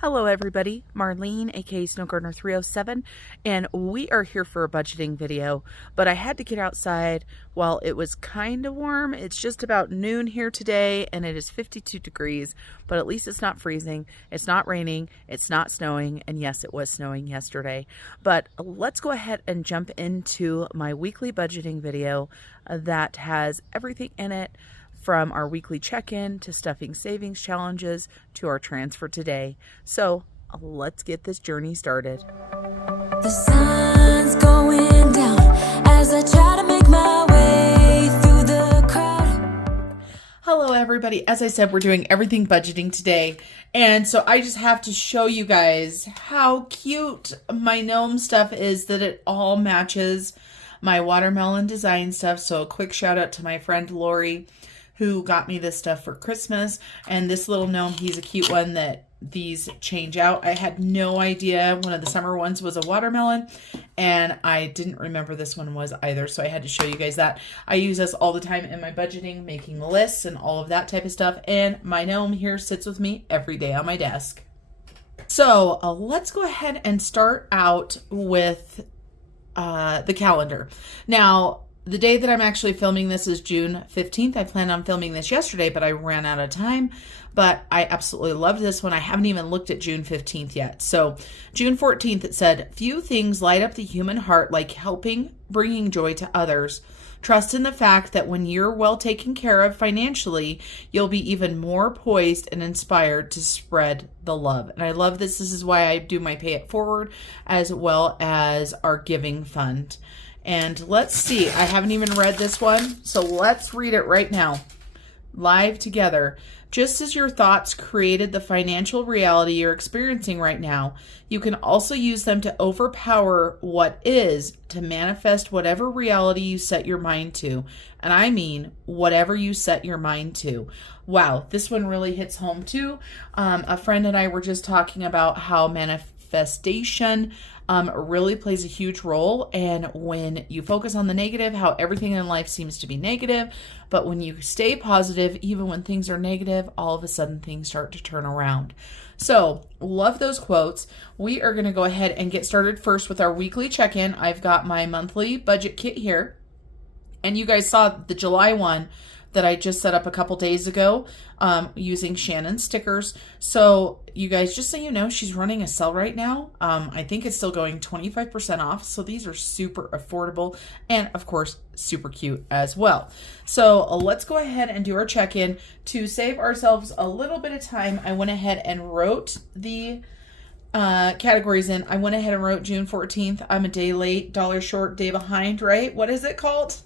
Hello everybody, Marlene aka Snow Gardener 307, and we are here for a budgeting video, but I had to get outside while it was kind of warm. It's just about noon here today and it is 52 degrees, but at least it's not freezing, it's not raining, it's not snowing, and yes, it was snowing yesterday. But let's go ahead and jump into my weekly budgeting video that has everything in it, from our weekly check-in to stuffing savings challenges to our transfer today. So let's get this journey started. The sun's going down as I try to make my way through the crowd. Hello everybody. As I said, we're doing everything budgeting today. And so I just have to show you guys how cute my gnome stuff is, that it all matches my watermelon design stuff. So a quick shout out to my friend Lori, who got me this stuff for Christmas. And this little gnome, he's a cute one that these change out. I had no idea one of the summer ones was a watermelon, and I didn't remember this one was either, so I had to show you guys that. I use this all the time in my budgeting, making lists and all of that type of stuff, and my gnome here sits with me every day on my desk. So let's go ahead and start out with the calendar. Now, the day that I'm actually filming this is June 15th. I planned on filming this yesterday, but I ran out of time. But I absolutely loved this one. I haven't even looked at June 15th yet. So June 14th, it said, "Few things light up the human heart like helping, bringing joy to others. Trust in the fact that when you're well taken care of financially, you'll be even more poised and inspired to spread the love." And I love this. This is why I do my Pay It Forward as well as our giving fund. And let's see, I haven't even read this one, so let's read it right now, live together. "Just as your thoughts created the financial reality you're experiencing right now, you can also use them to overpower what is to manifest whatever reality you set your mind to." And I mean, whatever you set your mind to. Wow, this one really hits home too. A friend and I were just talking about how manifestation really plays a huge role, and when you focus on the negative, how everything in life seems to be negative, but when you stay positive, even when things are negative, all of a sudden things start to turn around. So love those quotes. We are going to go ahead and get started first with our weekly check-in. I've got my monthly budget kit here, and you guys saw the July one that I just set up a couple days ago using Shannon's stickers. So you guys, just so you know, she's running a sale right now. I think it's still going 25% off. So these are super affordable and of course, super cute as well. So let's go ahead and do our check-in. To save ourselves a little bit of time, I went ahead and wrote the categories in. I went ahead and wrote June 14th. I'm a day late, dollar short, day behind, right? What is it called?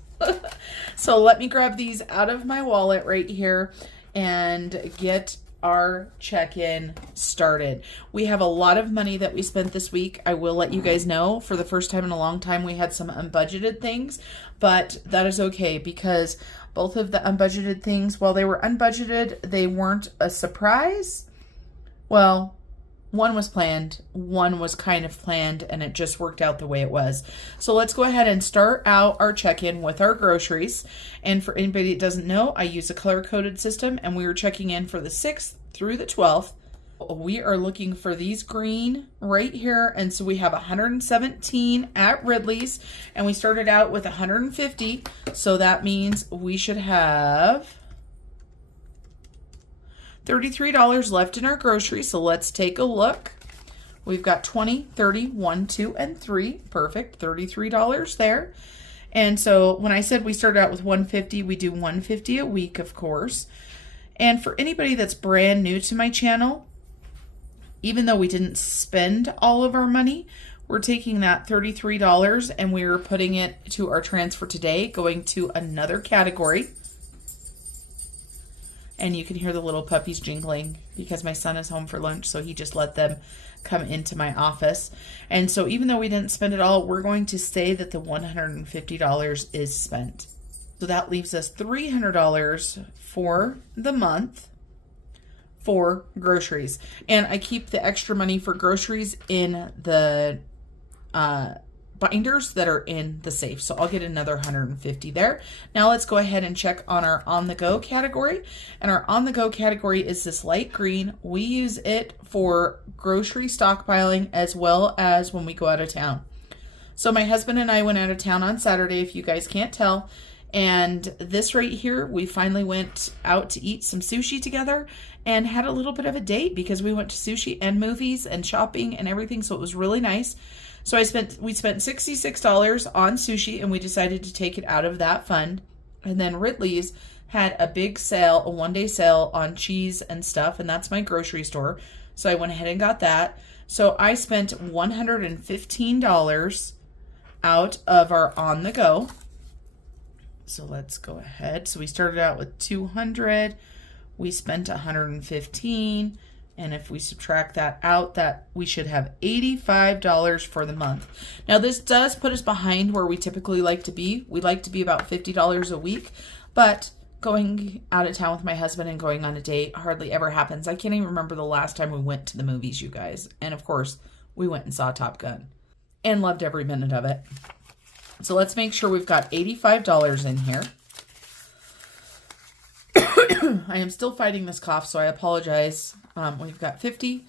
So let me grab these out of my wallet right here and get our check-in started. We have a lot of money that we spent this week. I will let you guys know, for the first time in a long time, we had some unbudgeted things, but that is okay because both of the unbudgeted things, while they were unbudgeted, they weren't a surprise. Well, one was planned, one was kind of planned, and it just worked out the way it was. So let's go ahead and start out our check-in with our groceries. And for anybody that doesn't know, I use a color-coded system, and we were checking in for the 6th through the 12th. We are looking for these green right here, and so we have 117 at Ridley's, and we started out with 150, so that means we should have $33 left in our groceries, so let's take a look. We've got 20, 30, 1, 2, and 3. Perfect, $33 there. And so when I said we started out with 150, we do 150 a week, of course. And for anybody that's brand new to my channel, even though we didn't spend all of our money, we're taking that $33 and we're putting it to our transfer today, going to another category. And you can hear the little puppies jingling because my son is home for lunch, so he just let them come into my office. And so even though we didn't spend it all, we're going to say that the $150 is spent. So that leaves us $300 for the month for groceries. And I keep the extra money for groceries in the binders that are in the safe. So I'll get another 150 there. Now let's go ahead and check on our on-the-go category. And our on-the-go category is this light green. We use it for grocery stockpiling as well as when we go out of town. So my husband and I went out of town on Saturday, if you guys can't tell. And this right here, we finally went out to eat some sushi together and had a little bit of a date because we went to sushi and movies and shopping and everything. So it was really nice. So we spent $66 on sushi, and we decided to take it out of that fund. And then Ridley's had a big sale, a one-day sale on cheese and stuff, and that's my grocery store. So I went ahead and got that. So I spent $115 out of our on-the-go. So let's go ahead. So we started out with 200. We spent 115. And if we subtract that out, that we should have $85 for the month. Now this does put us behind where we typically like to be. We like to be about $50 a week, but going out of town with my husband and going on a date hardly ever happens. I can't even remember the last time we went to the movies, you guys. And of course, we went and saw Top Gun and loved every minute of it. So let's make sure we've got $85 in here. I am still fighting this cough, so I apologize. We've got 50,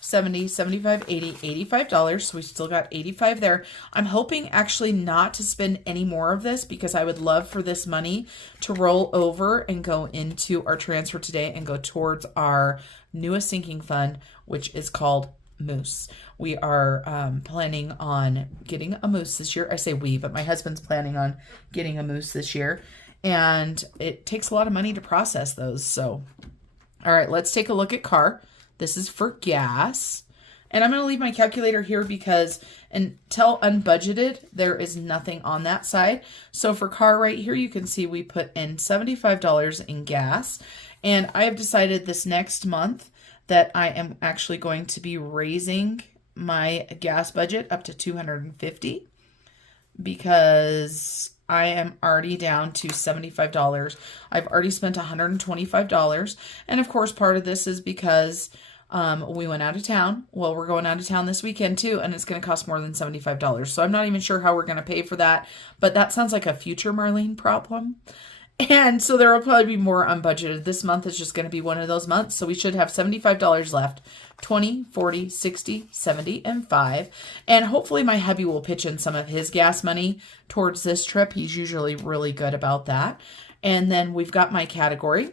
70, 75, 80, $85. So we still got 85 there. I'm hoping actually not to spend any more of this because I would love for this money to roll over and go into our transfer today and go towards our newest sinking fund, which is called Moose. We are planning on getting a moose this year. I say we, but my husband's planning on getting a moose this year. And it takes a lot of money to process those. So, all right, let's take a look at car. This is for gas. And I'm going to leave my calculator here because until unbudgeted, there is nothing on that side. So for car right here, you can see we put in $75 in gas. And I have decided this next month that I am actually going to be raising my gas budget up to $250 because I am already down to $75. I've already spent $125. And of course, part of this is because we went out of town. Well, we're going out of town this weekend too, and it's going to cost more than $75. So I'm not even sure how we're going to pay for that, but that sounds like a future Marlene problem. And so there will probably be more unbudgeted. This month is just going to be one of those months. So we should have $75 left. 20, 40, 60, 70, and 5. And hopefully my hubby will pitch in some of his gas money towards this trip. He's usually really good about that. And then we've got my category.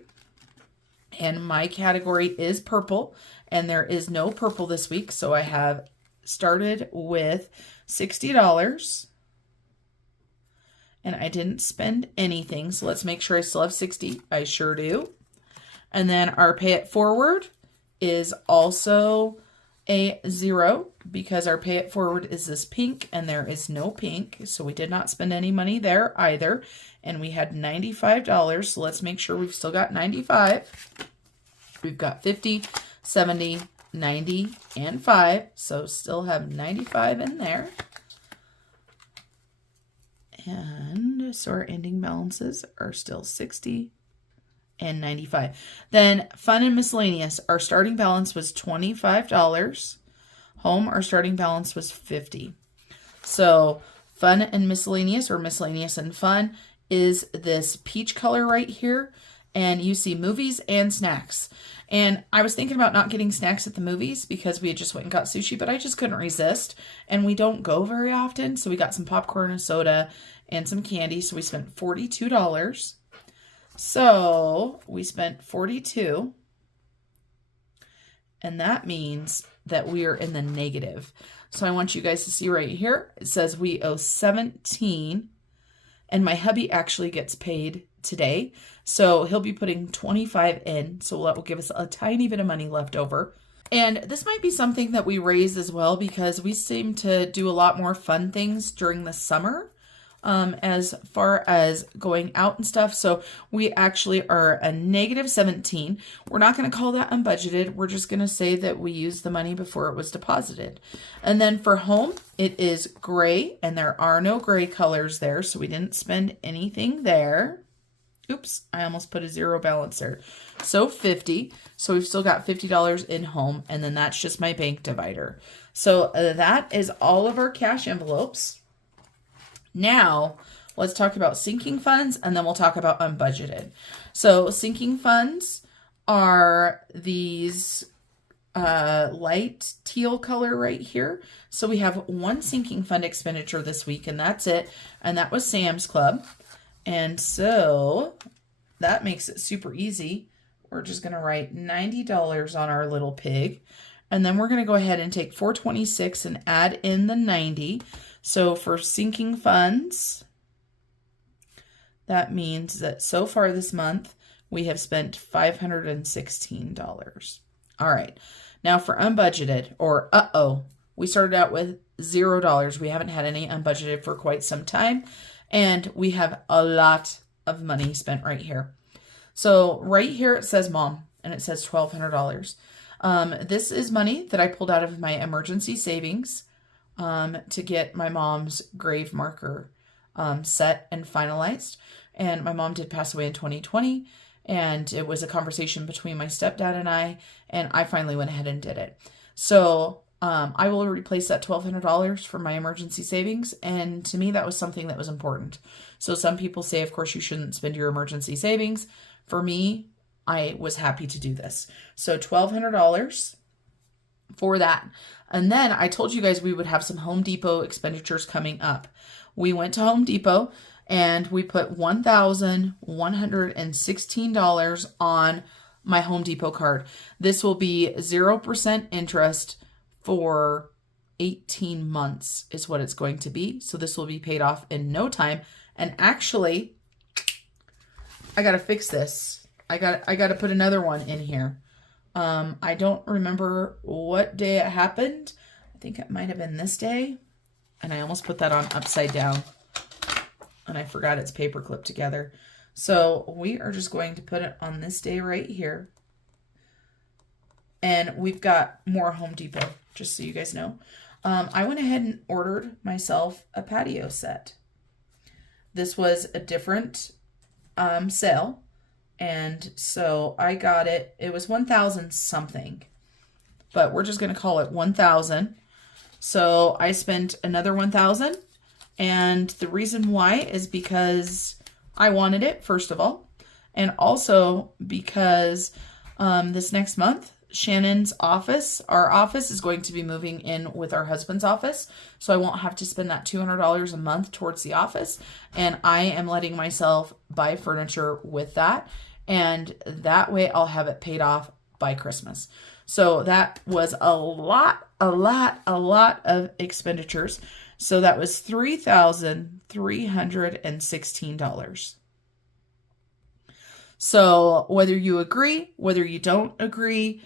And my category is purple. And there is no purple this week. So I have started with $60. And I didn't spend anything. So let's make sure I still have 60. I sure do. And then our pay it forward is also a 0 because our pay it forward is this pink and there is no pink. So we did not spend any money there either. And we had $95. So let's make sure we've still got 95. We've got 50, 70, 90, and 5. So still have 95 in there. And so our ending balances are still 60 and 95. Then fun and miscellaneous, our starting balance was $25. Home, our starting balance was 50. So fun and miscellaneous, or miscellaneous and fun, is this peach color right here. And you see movies and snacks. And I was thinking about not getting snacks at the movies because we had just went and got sushi, but I just couldn't resist. And we don't go very often. So we got some popcorn, a soda, and some candy. So we spent $42. So we spent 42. And that means that we are in the negative. So I want you guys to see right here. It says we owe 17. And my hubby actually gets paid today. So he'll be putting 25 in. So that will give us a tiny bit of money left over. And this might be something that we raise as well because we seem to do a lot more fun things during the summer as far as going out and stuff. So we actually are a negative 17. We're not going to call that unbudgeted. We're just going to say that we used the money before it was deposited. And then for home, it is gray and there are no gray colors there. So we didn't spend anything there. Oops, I almost put a zero balance there. So 50. So we've still got $50 in home, and then that's just my bank divider. So that is all of our cash envelopes. Now, let's talk about sinking funds, and then we'll talk about unbudgeted. So sinking funds are these light teal color right here. So we have one sinking fund expenditure this week, and that's it. And that was Sam's Club. And so that makes it super easy. We're just going to write $90 on our little pig. And then we're going to go ahead and take $426 and add in the 90. So for sinking funds, that means that so far this month, we have spent $516. All right. Now for unbudgeted, or we started out with $0. We haven't had any unbudgeted for quite some time. And we have a lot of money spent right here. So right here it says Mom, and it says $1,200. This is money that I pulled out of my emergency savings to get my mom's grave marker set and finalized. And my mom did pass away in 2020, and it was a conversation between my stepdad and I finally went ahead and did it. So I will replace that $1,200 for my emergency savings, and to me that was something that was important. So some people say, of course, you shouldn't spend your emergency savings. For me, I was happy to do this. So $1,200 for that. And then I told you guys we would have some Home Depot expenditures coming up. We went to Home Depot and we put $1,116 on my Home Depot card. This will be 0% interest for 18 months is what it's going to be. So this will be paid off in no time. And actually, I got to fix this. I got to put another one in here. I don't remember what day it happened. I think it might have been this day. And I almost put that on upside down. And I forgot it's paper clipped together. So we are just going to put it on this day right here. And we've got more Home Depot, just so you guys know. I went ahead and ordered myself a patio set. This was a different sale. And so I got it. It was 1,000 something. But we're just going to call it 1,000. So I spent another 1,000. And the reason why is because I wanted it, first of all. And also because this next month, Shannon's office, our office is going to be moving in with our husband's office. So I won't have to spend that $200 a month towards the office. And I am letting myself buy furniture with that. And that way I'll have it paid off by Christmas. So that was a lot of expenditures. So that was $3,316. So whether you agree, whether you don't agree,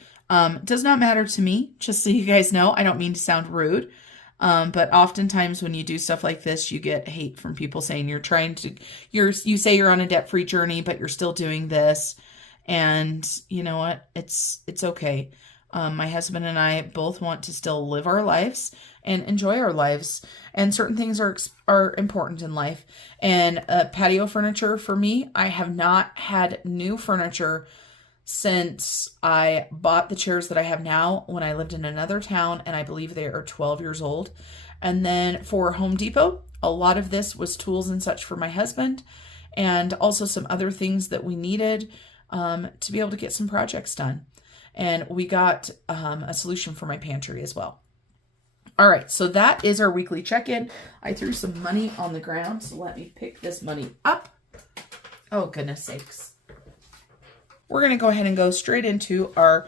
does not matter to me, just so you guys know. I don't mean to sound rude, but oftentimes when you do stuff like this, you get hate from people saying you say you're on a debt-free journey, but you're still doing this. And you know what? It's okay. My husband and I both want to still live our lives and enjoy our lives. And certain things are important in life. And patio furniture for me, I have not had new furniture since I bought the chairs that I have now when I lived in another town, and I believe they are 12 years old. And then for Home Depot, a lot of this was tools and such for my husband, and also some other things that we needed to be able to get some projects done. And we got a solution for my pantry as well. All right, so that is our weekly check-in. I threw some money on the ground, so let me pick this money up. Oh, goodness sakes. We're going to go ahead and go straight into our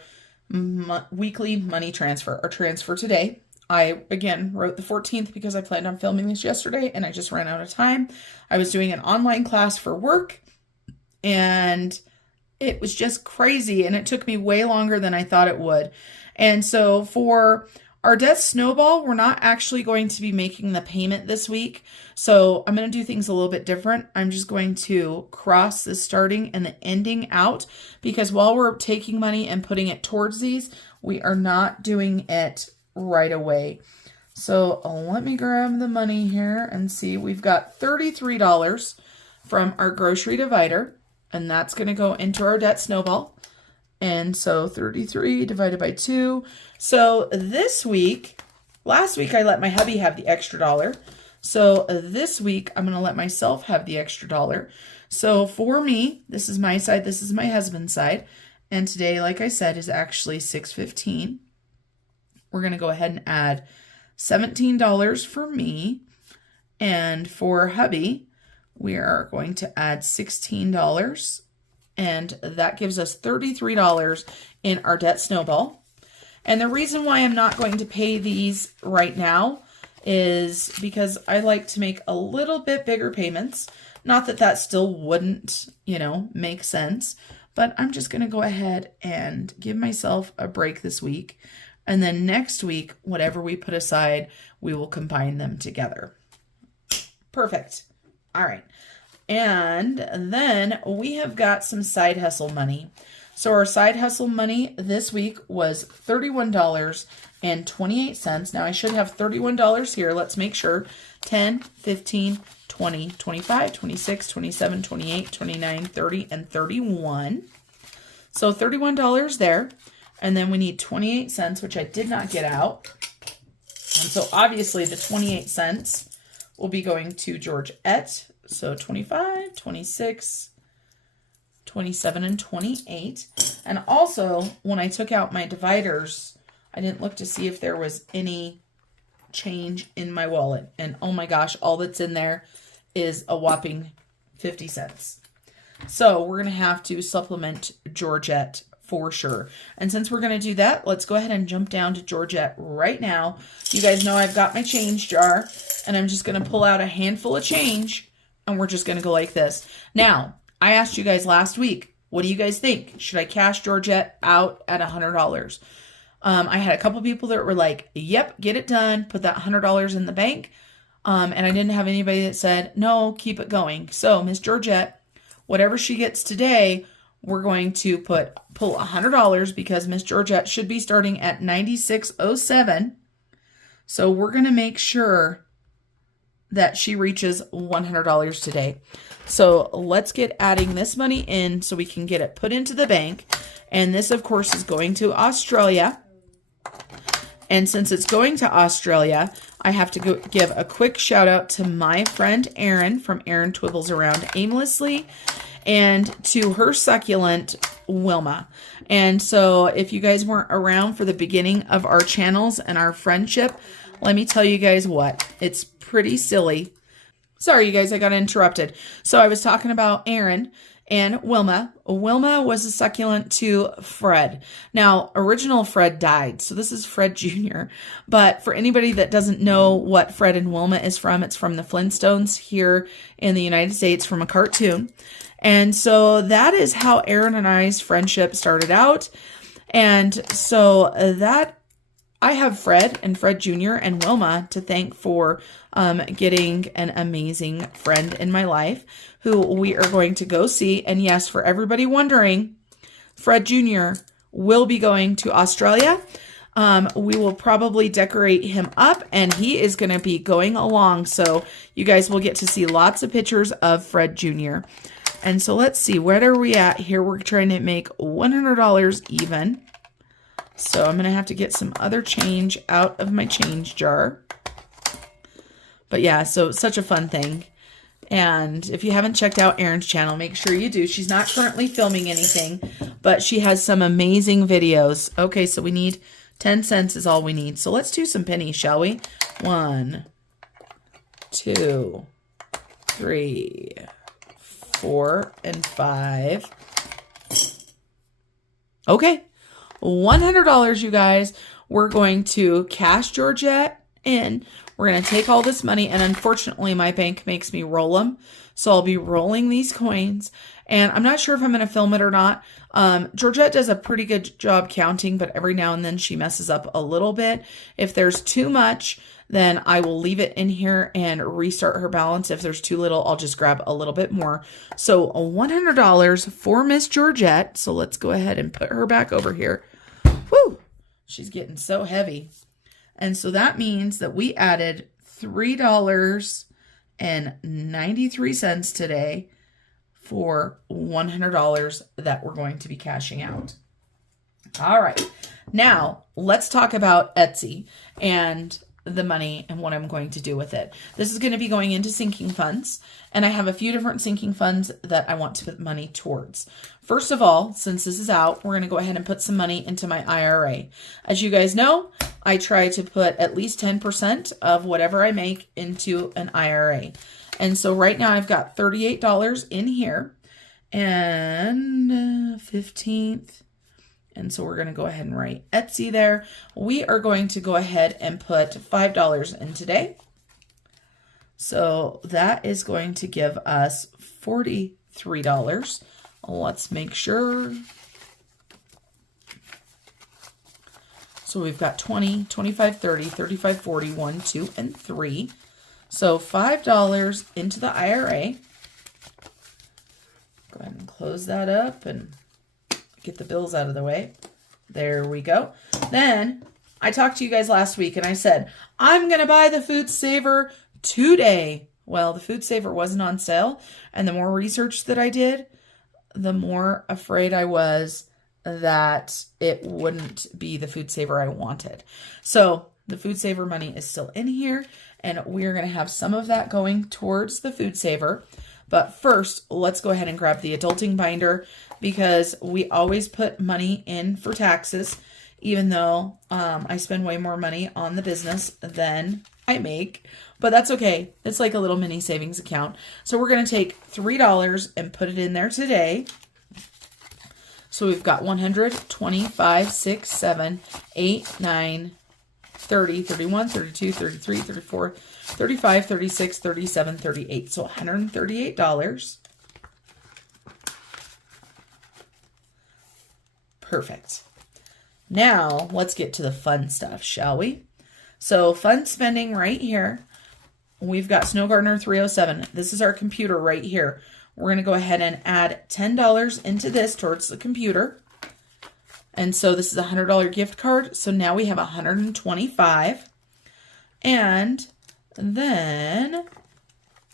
weekly money transfer, our transfer today. I, again, wrote the 14th because I planned on filming this yesterday, and I just ran out of time. I was doing an online class for work, and it was just crazy, and it took me way longer than I thought it would. And so for our death snowball, we're not actually going to be making the payment this week. So I'm going to do things a little bit different. I'm just going to cross the starting and the ending out, because while we're taking money and putting it towards these, we are not doing it right away. So let me grab the money here and see. We've got $33 from our grocery divider. And that's going to go into our debt snowball. And so 33 divided by 2. So this week, last week I let my hubby have the extra $1. So this week I'm going to let myself have the extra $1. So for me, this is my side, this is my husband's side. And today, like I said, is actually $6.15. We're going to go ahead and add $17 for me. And for hubby, we are going to add $16. And that gives us $33 in our debt snowball. And the reason why I'm not going to pay these right now is because I like to make a little bit bigger payments. Not that that still wouldn't, make sense. But I'm just going to go ahead and give myself a break this week. And then next week, whatever we put aside, we will combine them together. Perfect. All right. And then we have got some side hustle money. So our side hustle money this week was $31.28. Now I should have $31 here. Let's make sure. 10, 15, 20, 25, 26, 27, 28, 29, 30, and 31. So $31 there. And then we need 28 cents, which I did not get out. And so obviously the 28 cents will be going to Georgette. So 25, 26, 27, and 28. And also, when I took out my dividers, I didn't look to see if there was any change in my wallet. And oh my gosh, all that's in there is a whopping 50 cents. So we're going to have to supplement Georgette for sure. And since we're going to do that, let's go ahead and jump down to Georgette right now. You guys know I've got my change jar, and I'm just going to pull out a handful of change. And we're just going to go like this. Now, I asked you guys last week, what do you guys think? Should I cash Georgette out at $100? I had a couple people that were like, yep, get it done. Put that $100 in the bank. And I didn't have anybody that said, no, keep it going. So Miss Georgette, whatever she gets today, we're going to pull $100 because Miss Georgette should be starting at $96.07. So we're going to make sure that she reaches $100 today. So let's get adding this money in so we can get it put into the bank. And this, of course, is going to Australia. And since it's going to Australia, I have to give a quick shout out to my friend Erin from Erin Twibbles around Aimlessly, and to her succulent Wilma. And so if you guys weren't around for the beginning of our channels and our friendship, let me tell you guys what, it's pretty silly. Sorry, you guys, I got interrupted. So I was talking about Erin and Wilma. Wilma was a succulent to Fred. Now, original Fred died, so this is Fred Jr. But for anybody that doesn't know what Fred and Wilma is from, it's from the Flintstones here in the United States, from a cartoon. And so that is how Erin and I's friendship started out. And so that I have Fred and Fred Jr. and Wilma to thank for getting an amazing friend in my life who we are going to go see. And yes, for everybody wondering, Fred Jr. will be going to Australia. We will probably decorate him up and he is going to be going along. So you guys will get to see lots of pictures of Fred Jr. And so let's see, what are we at here? We're trying to make $100 even. So I'm going to have to get some other change out of my change jar. But yeah, so it's such a fun thing. And if you haven't checked out Erin's channel, make sure you do. She's not currently filming anything, but she has some amazing videos. Okay, so we need 10 cents is all we need. So let's do some pennies, shall we? 1, 2, 3, 4, and 5. Okay. $100, you guys. We're going to cash Georgette in. We're going to take all this money, and unfortunately, my bank makes me roll them. So I'll be rolling these coins, and I'm not sure if I'm going to film it or not. Georgette does a pretty good job counting, but every now and then she messes up a little bit. If there's too much, then I will leave it in here and restart her balance. If there's too little, I'll just grab a little bit more. So $100 for Miss Georgette. So let's go ahead and put her back over here. Woo! She's getting so heavy. And so that means that we added $3.93 today for $100 that we're going to be cashing out. All right, now let's talk about Etsy and the money and what I'm going to do with it. This is going to be going into sinking funds, and I have a few different sinking funds that I want to put money towards. First of all, since this is out, we're going to go ahead and put some money into my IRA. As you guys know, I try to put at least 10% of whatever I make into an IRA. And so right now I've got $38 in here, and 15th. And so we're going to go ahead and write Etsy there. We are going to go ahead and put $5 in today. So that is going to give us $43. Let's make sure. So we've got 20, 25, 30, 35, 40, 1, 2, and 3. So $5 into the IRA. Go ahead and close that up and get the bills out of the way. There we go. Then I talked to you guys last week and I said, I'm going to buy the Food Saver today. Well, the Food Saver wasn't on sale. And the more research that I did, the more afraid I was that it wouldn't be the Food Saver I wanted. So the Food Saver money is still in here, and we're going to have some of that going towards the Food Saver. But first, let's go ahead and grab the adulting binder, because we always put money in for taxes, even though I spend way more money on the business than I make. But that's okay. It's like a little mini savings account. So we're going to take $3 and put it in there today. So we've got 100, 25, 6, 7, 8, 9, 30, 31, 32, 33, 34, 35, 36, 37, 38. So $138. Perfect. Now let's get to the fun stuff, shall we? So fun spending right here. We've got Snow Gardener 307. This is our computer right here. We're going to go ahead and add $10 into this towards the computer. And so this is a $100 gift card. So now we have $125. And then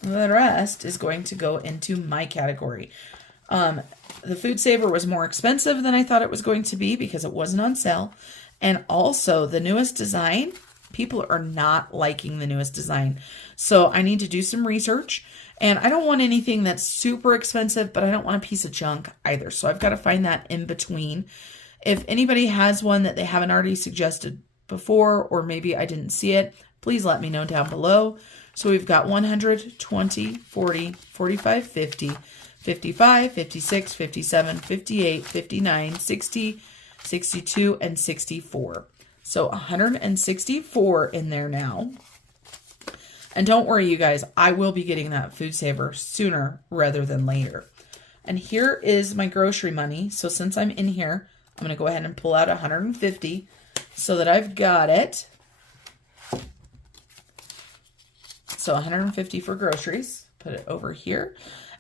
the rest is going to go into my category. The Food Saver was more expensive than I thought it was going to be because it wasn't on sale. And also the newest design, people are not liking the newest design. So I need to do some research. And I don't want anything that's super expensive, but I don't want a piece of junk either. So I've got to find that in between. If anybody has one that they haven't already suggested before, or maybe I didn't see it, please let me know down below. So we've got 100, 20, 40, 45, 50, 55, 56, 57, 58, 59, 60, 62, and 64. So 164 in there now. And don't worry, you guys, I will be getting that Food Saver sooner rather than later. And here is my grocery money. So since I'm in here, I'm going to go ahead and pull out 150 so that I've got it. So 150 for groceries. Put it over here.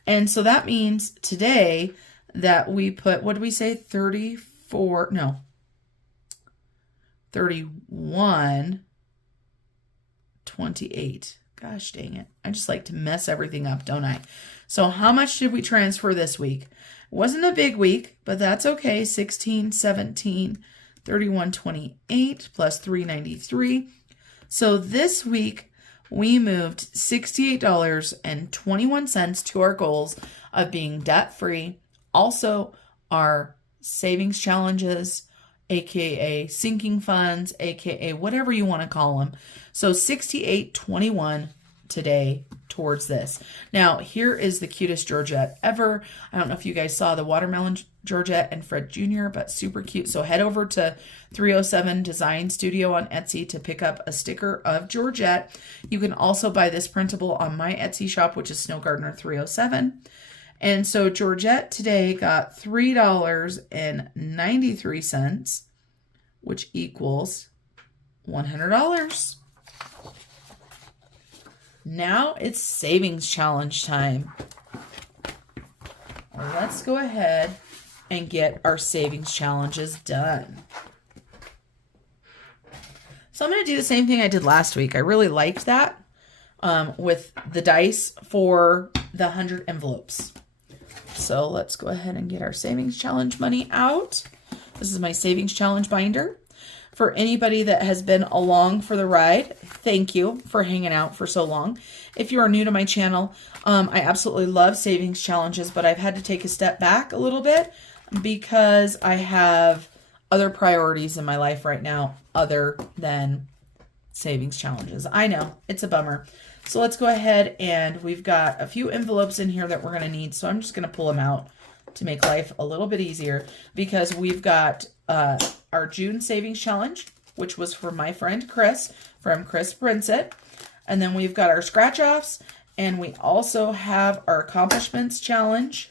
And so that means today that we put, what did we say? 34, no, 31, 28. Gosh dang it. I just like to mess everything up, don't I? So how much did we transfer this week? It wasn't a big week, but that's okay. 16, 17, 31, 28 plus 393. So this week we moved $68.21 to our goals of being debt-free. Also our savings challenges, aka sinking funds, aka whatever you want to call them. So $68.21 today towards this. Now, here is the cutest Georgette ever. I don't know if you guys saw the watermelon Georgette and Fred Jr., but super cute. So head over to 307 Design Studio on Etsy to pick up a sticker of Georgette. You can also buy this printable on my Etsy shop, which is Snow Gardener 307. And so Georgette today got $3.93, which equals $100. Now it's savings challenge time. Let's go ahead and get our savings challenges done. So I'm going to do the same thing I did last week. I really liked that with the dice for the 100 envelopes. So let's go ahead and get our savings challenge money out. This is my savings challenge binder. For anybody that has been along for the ride, thank you for hanging out for so long. If you are new to my channel, I absolutely love savings challenges, but I've had to take a step back a little bit because I have other priorities in my life right now other than savings challenges. I know, it's a bummer. So let's go ahead, and we've got a few envelopes in here that we're going to need. So I'm just going to pull them out to make life a little bit easier, because we've got our June savings challenge, which was for my friend Chris from Chris Prints It. And then we've got our scratch offs, and we also have our accomplishments challenge.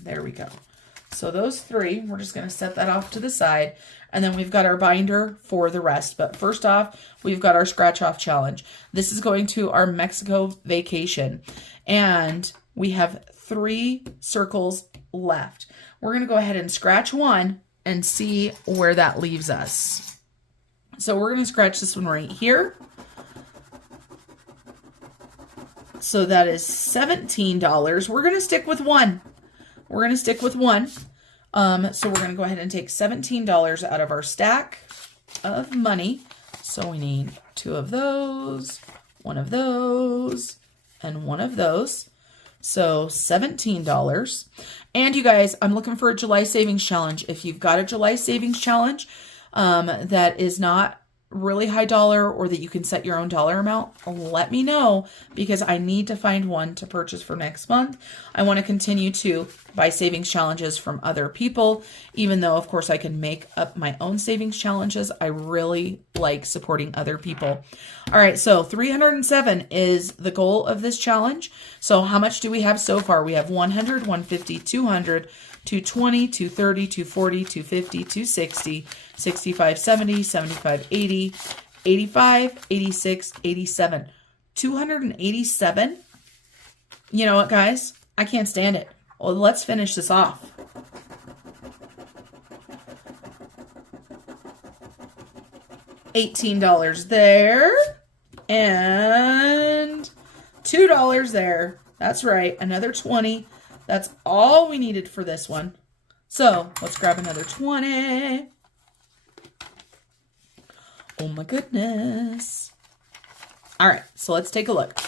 There we go. So those three, we're just going to set that off to the side. And then we've got our binder for the rest. But first off, we've got our scratch off challenge. This is going to our Mexico vacation. And we have 3 circles left. We're going to go ahead and scratch one and see where that leaves us. So we're going to scratch this one right here. So that is $17. We're going to stick with one. We're going to stick with one. So we're going to go ahead and take $17 out of our stack of money. So we need 2 of those, 1 of those, and 1 of those. So $17. And you guys, I'm looking for a July savings challenge. If you've got a July savings challenge that is not really high dollar, or that you can set your own dollar amount, let me know, because I need to find one to purchase for next month. I want to continue to buy savings challenges from other people, even though of course I can make up my own savings challenges. I really like supporting other people. All right, so 307 is the goal of this challenge. So how much do we have so far? We have 100, 150, 200, 220, 230, 240, 250, 260, 65, 70, 75, 80, 85, 86, 87. 287? You know what, guys? I can't stand it. Well, let's finish this off. $18 there. And $2 there. That's right. Another 20. That's all we needed for this one. So let's grab another 20. Oh my goodness. All right, so let's take a look.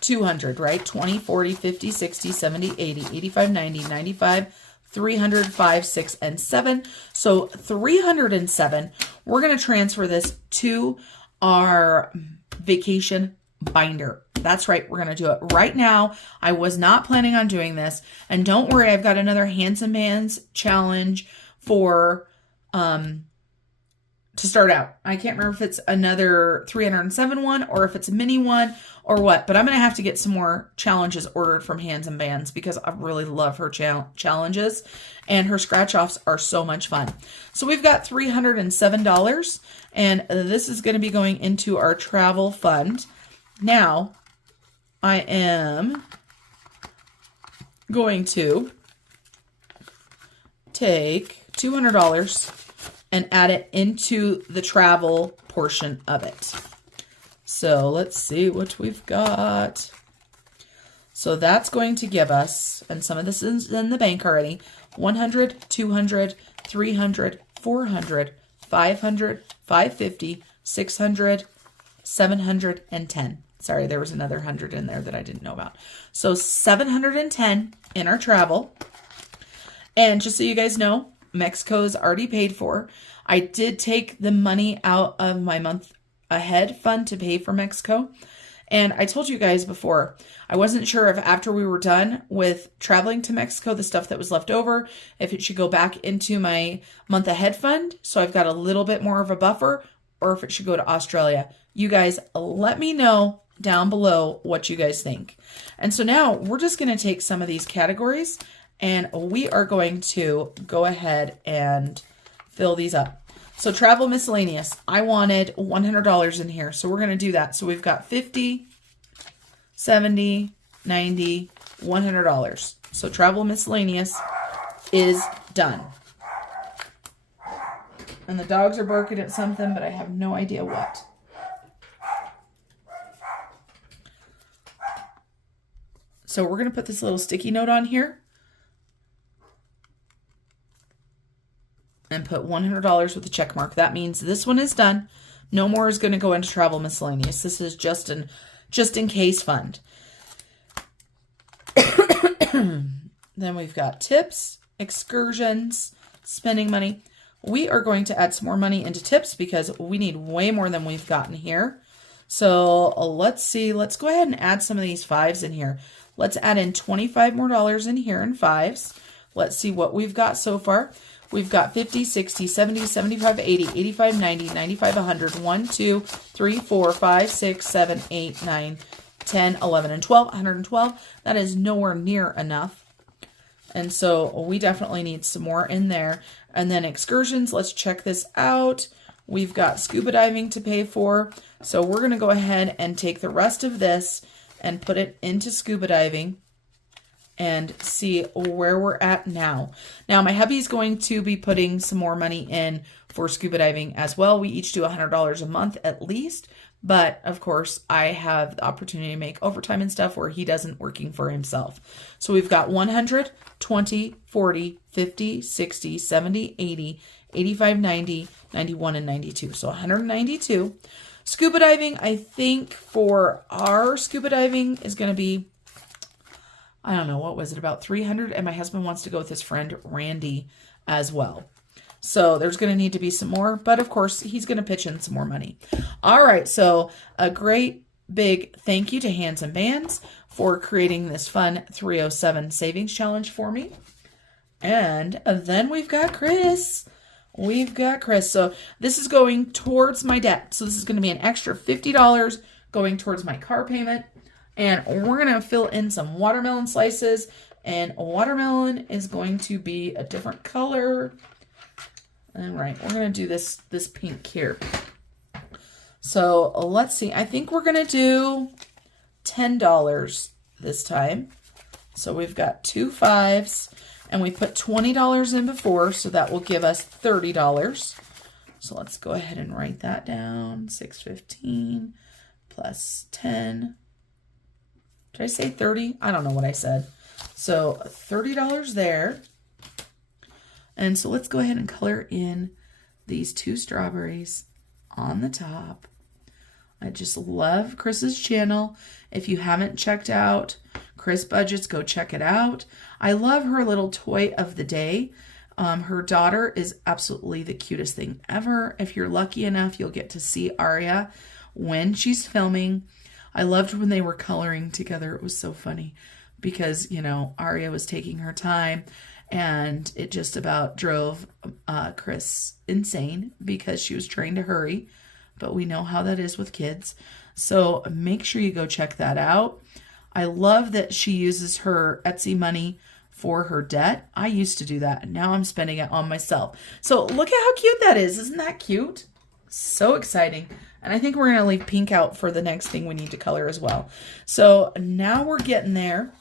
200, right? 20, 40, 50, 60, 70, 80, 85, 90, 95, 300, 5, 6, and 7. So 307, we're going to transfer this to our vacation binder. That's right. We're going to do it right now. I was not planning on doing this. And don't worry, I've got another Hands and Bands challenge for, to start out. I can't remember if it's another 307 one or if it's a mini one or what, but I'm going to have to get some more challenges ordered from Hands and Bands, because I really love her challenges, and her scratch offs are so much fun. So we've got $307, and this is going to be going into our travel fund. Now, I am going to take $200 and add it into the travel portion of it. So let's see what we've got. So that's going to give us, and some of this is in the bank already, 100, 200, 300, 400, 500, 550, 600, 710. Sorry, there was another 100 in there that I didn't know about. So 710 in our travel. And just so you guys know, Mexico's already paid for. I did take the money out of my month ahead fund to pay for Mexico. And I told you guys before, I wasn't sure if after we were done with traveling to Mexico, the stuff that was left over, if it should go back into my month ahead fund, so I've got a little bit more of a buffer, or if it should go to Australia. You guys let me know down below what you guys think. And so now we're just going to take some of these categories, and we are going to go ahead and fill these up. So travel miscellaneous, I wanted $100 in here, so we're going to do that. So we've got 50, 70, 90, $100. So travel miscellaneous is done. And the dogs are barking at something, but I have no idea what. So we're going to put this little sticky note on here and put $100 with a check mark. That means this one is done. No more is going to go into travel miscellaneous. This is just in case fund. Then we've got tips, excursions, spending money. We are going to add some more money into tips because we need way more than we've gotten here. So let's see. Let's go ahead and add some of these fives in here. Let's add in $25 more in here in fives. Let's see what we've got so far. We've got 50, 60, 70, 75, 80, 85, 90, 95, 100, 1, 2, 3, 4, 5, 6, 7, 8, 9, 10, 11, and 12. 112. That is nowhere near enough. And so we definitely need some more in there. And then excursions, let's check this out. We've got scuba diving to pay for. So we're going to go ahead and take the rest of this and put it into scuba diving and see where we're at now. Now, my hubby's going to be putting some more money in for scuba diving as well. We each do $100 a month at least. But, of course, I have the opportunity to make overtime and stuff where he doesn't working for himself. So we've got 100, 20, 40, 50, 60, 70, 80, 85, 90, 91, and 92. So 192. Scuba diving, I think for our scuba diving is going to be, I don't know, what was it, about 300? And my husband wants to go with his friend Randy as well. So there's going to need to be some more, but of course he's going to pitch in some more money. All right. So a great big thank you to Hands and Bands for creating this fun 307 savings challenge for me. And then we've got Chris. So this is going towards my debt. So this is going to be an extra $50 going towards my car payment. And we're going to fill in some watermelon slices, and watermelon is going to be a different color. All right, we're going to do this pink here. So let's see. I think we're going to do $10 this time. So we've got 2 fives, and we put $20 in before, so that will give us $30. So let's go ahead and write that down. 615 plus 10. Did I say 30? I don't know what I said. So $30 there. And so let's go ahead and color in these 2 strawberries on the top. I just love Chris's channel. If you haven't checked out Chris Budgets, go check it out. I love her little toy of the day. Her daughter is absolutely the cutest thing ever. If you're lucky enough, you'll get to see Aria when she's filming. I loved when they were coloring together. It was so funny because, you know, Aria was taking her time. And it just about drove Chris insane because she was trying to hurry. But we know how that is with kids. So make sure you go check that out. I love that she uses her Etsy money for her debt. I used to do that, and now I'm spending it on myself. So look at how cute that is. Isn't that cute? So exciting. And I think we're going to leave pink out for the next thing we need to color as well. So now we're getting there.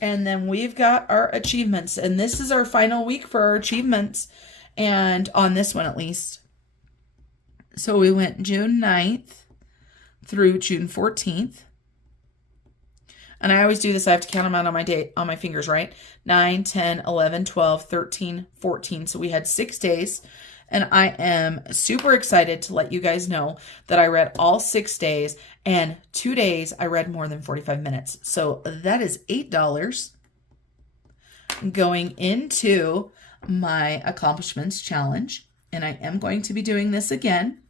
And then we've got our achievements, and this is our final week for our achievements, and on this one at least. So we went June 9th through June 14th. And I always do this. I have to count them out on my fingers, right? 9, 10, 11, 12, 13, 14. So we had 6 days. And I am super excited to let you guys know that I read all 6 days, and 2 days I read more than 45 minutes. So that is $8 going into my accomplishments challenge. And I am going to be doing this again.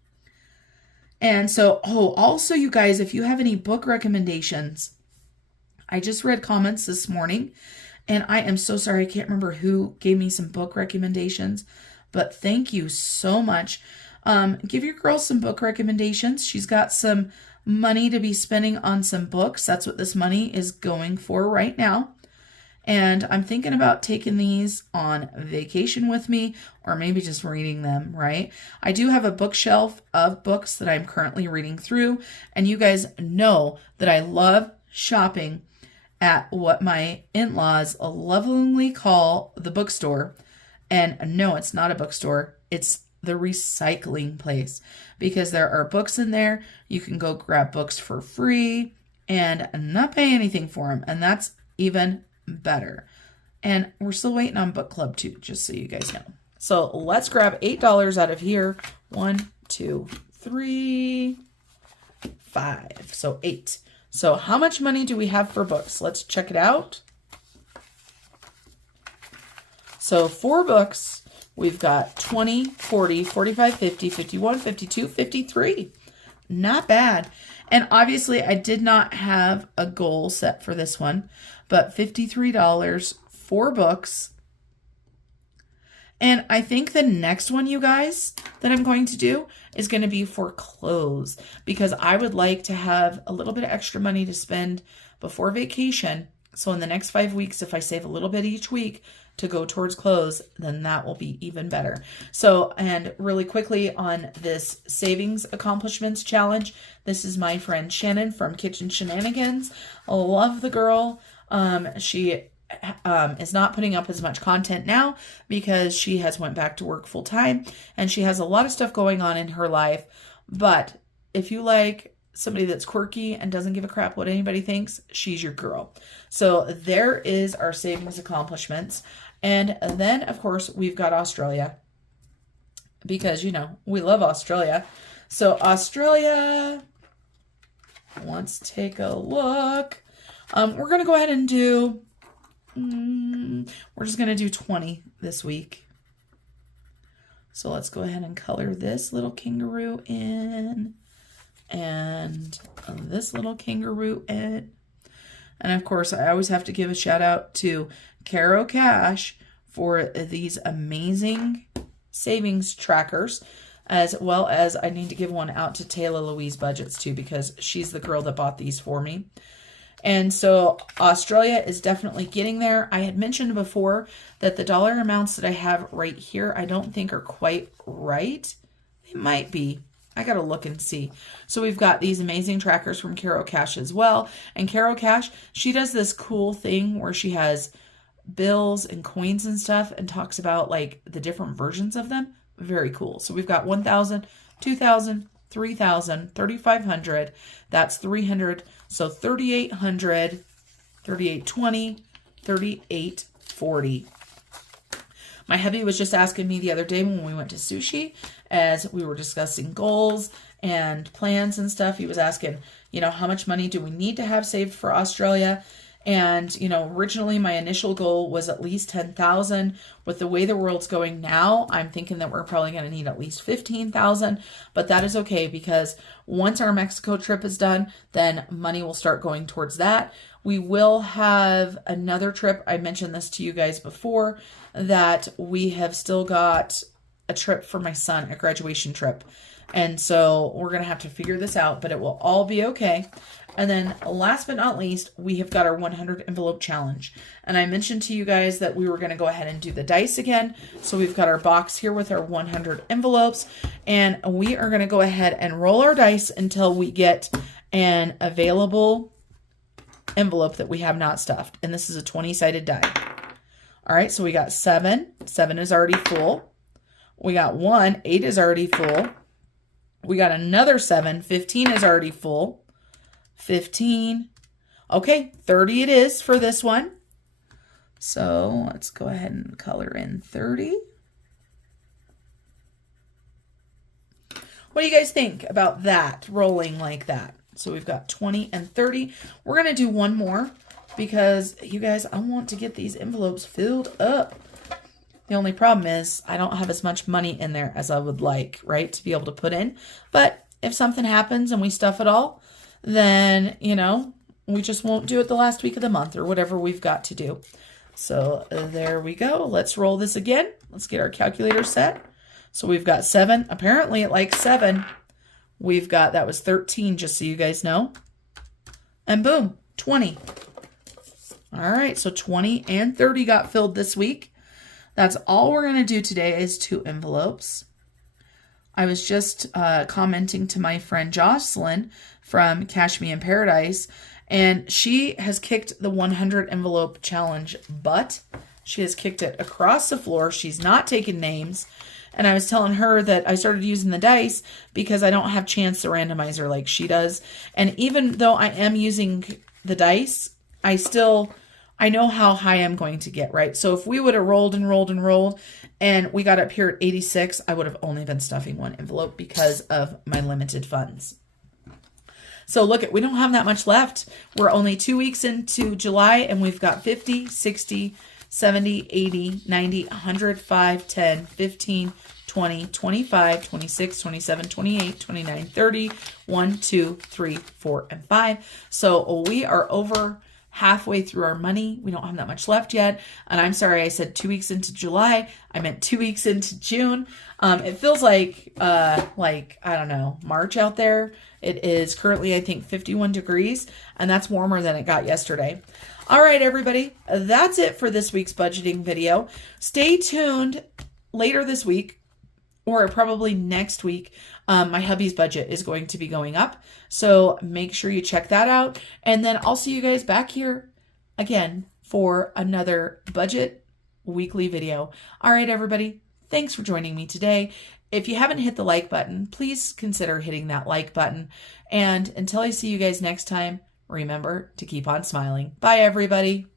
And so, also you guys, if you have any book recommendations, I just read comments this morning, and I am so sorry. I can't remember who gave me some book recommendations. But thank you so much. Give your girl some book recommendations. She's got some money to be spending on some books. That's what this money is going for right now. And I'm thinking about taking these on vacation with me, or maybe just reading them, right? I do have a bookshelf of books that I'm currently reading through. And you guys know that I love shopping at what my in-laws lovingly call the bookstore. And no, it's not a bookstore. It's the recycling place, because there are books in there. You can go grab books for free and not pay anything for them. And that's even better. And we're still waiting on book club too, just so you guys know. So let's grab $8 out of here. 1, 2, 3, 5. So 8. So how much money do we have for books? Let's check it out. So 4 books, we've got 20, 40, 45, 50, 51, 52, 53. Not bad. And obviously I did not have a goal set for this one, but $53, 4 books. And I think the next one, you guys, that I'm going to do is going to be for clothes, because I would like to have a little bit of extra money to spend before vacation. So in the next 5 weeks, if I save a little bit each week to go towards clothes, then that will be even better. So, and really quickly on this savings accomplishments challenge, this is my friend Shannon from Kitchen Shenanigans. I love the girl. She is not putting up as much content now because she has went back to work full time and she has a lot of stuff going on in her life. But if you like somebody that's quirky and doesn't give a crap what anybody thinks, she's your girl. So there is our savings accomplishments. And then of course we've got Australia, because you know we love Australia. So Australia, let's take a look. We're gonna go ahead and do we're just going to do 20 this week. So let's go ahead and color this little kangaroo in and this little kangaroo in. And of course, I always have to give a shout out to Caro Cash for these amazing savings trackers, as well as I need to give one out to Taylor Louise Budgets too, because she's the girl that bought these for me. And so Australia is definitely getting there. I had mentioned before that the dollar amounts that I have right here, I don't think are quite right. They might be. I got to look and see. So we've got these amazing trackers from Caro Cash as well. And Caro Cash, she does this cool thing where she has bills and coins and stuff and talks about like the different versions of them. Very cool. So we've got 1,000, 2,000, 3,000, 3,500. That's 300. So 3,800, 3,820, 3,840. My hubby was just asking me the other day when we went to sushi, as we were discussing goals and plans and stuff. He was asking, you know, how much money do we need to have saved for Australia? And, you know, originally my initial goal was at least 10,000. With the way the world's going now, I'm thinking that we're probably going to need at least 15,000, but that is okay, because once our Mexico trip is done, then money will start going towards that. We will have another trip. I mentioned this to you guys before, that we have still got a trip for my son, a graduation trip. And so we're going to have to figure this out, but it will all be okay. And then last but not least, we have got our 100 envelope challenge. And I mentioned to you guys that we were going to go ahead and do the dice again. So we've got our box here with our 100 envelopes, and we are going to go ahead and roll our dice until we get an available envelope that we have not stuffed. And this is a 20-sided die. All right, so we got 7. 7 is already full. We got 1. 8 is already full. We got another 7. 15 is already full. 15. Okay, 30 it is for this one. So let's go ahead and color in 30. What do you guys think about that, rolling like that? So we've got 20 and 30. We're going to do one more because, you guys, I want to get these envelopes filled up. The only problem is I don't have as much money in there as I would like, right, to be able to put in. But if something happens and we stuff it all, then, you know, we just won't do it the last week of the month or whatever we've got to do. So there we go. Let's roll this again. Let's get our calculator set. So we've got 7. Apparently it likes 7. We've got, that was 13, just so you guys know. And boom, 20. All right, so 20 and 30 got filled this week. That's all we're going to do today is 2 envelopes. I was just commenting to my friend Jocelyn from Cash Me in Paradise, and she has kicked the 100 envelope challenge butt. She has kicked it across the floor. She's not taking names. And I was telling her that I started using the dice because I don't have Chance the randomizer like she does. And even though I am using the dice, I know how high I'm going to get, right? So if we would have rolled and rolled and rolled and we got up here at 86, I would have only been stuffing one envelope because of my limited funds. So look, we don't have that much left. We're only 2 weeks into July, and we've got 50, 60, 70, 80, 90, 100, 5, 10, 15, 20, 25, 26, 27, 28, 29, 30, 1, 2, 3, 4, and 5. So we are over halfway through our money. We don't have that much left yet. And I'm sorry, I said 2 weeks into July. I meant 2 weeks into June. It feels like, I don't know, March out there. It is currently, I think, 51 degrees, and that's warmer than it got yesterday. All right, everybody, that's it for this week's budgeting video. Stay tuned later this week, or probably next week. My hubby's budget is going to be going up, so make sure you check that out. And then I'll see you guys back here again for another budget weekly video. All right, everybody, thanks for joining me today. If you haven't hit the like button, please consider hitting that like button. And until I see you guys next time, remember to keep on smiling. Bye, everybody.